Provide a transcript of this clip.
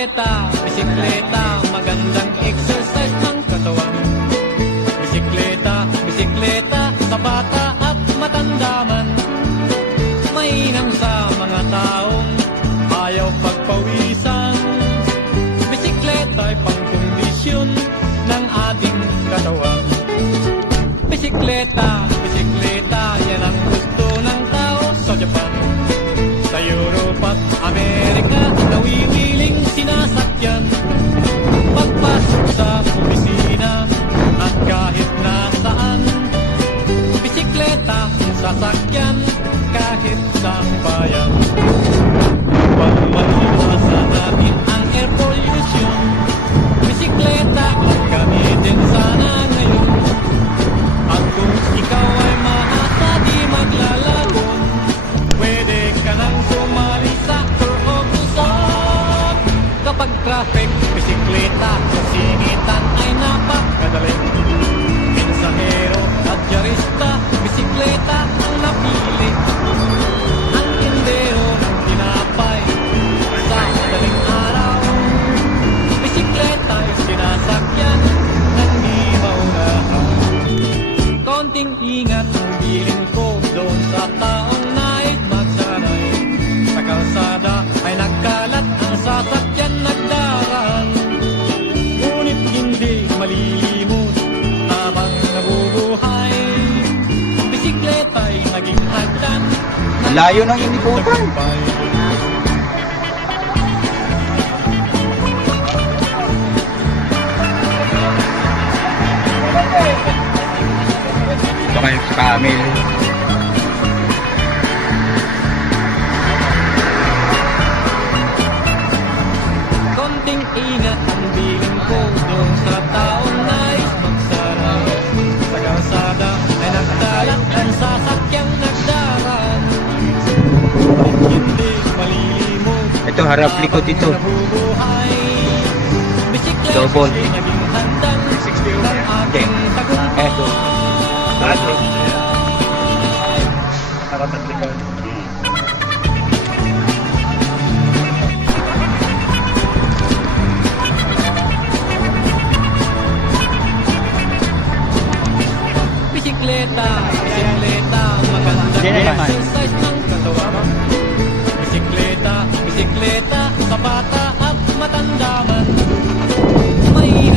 Bisikleta, bisikleta, magandang exercise ng katawan. Bisikleta, bisikleta, sa bata at matanda man. Mainam sa mga taong ayaw pagpawisan. Bisikleta ay pangkondisyon ng ating katawan. Bisikleta, bisikleta, yan ang gusto ng tao sa Japan. Sa Europe at Amerika, nawiwiling sinasakyan. Pagpasok sa opisina at kahit nasaan, bisikleta, sasakyan, kahit sa bayan. Upang maiwasan natin ang air pollution, bisikleta ang gamitin sana ngayon. At kung ikaw ay maasa di maglalagon, pwede ka nang sumali sa tour of Luzon. Kapag traffic, bisikleta, singitan ay napakadali. Mensahero at diarista, bisikleta ang napili. Ang tindero ng tinapay sa madaling araw, bisikleta ay sinasakyan ng di maunahan. Konting ingat ang bilin ko doon sa taong nais magsanay. Sa kalsada ay nagkalat ang sasakyan nagdaraan. Ngunit hindi malilimot habang nabubuhay. Bisikleta ay naging hagdan. Layo ng iniputan. Ito kayo sa Camel. Konting ingat ang bilin ko doon sa taong nais magsanay. Sa kalsada ay nagdalat ang sasakyang nagdaraan. Hindi malilimot. Ito harap likod ito. Nabubuhay. Bisikleta Double. ay naging handang ng ating tagumpay. Bisikleta, bisikleta, magandang exercise ng katawan. Bisikleta, bisikleta, sa bata at matanda man. May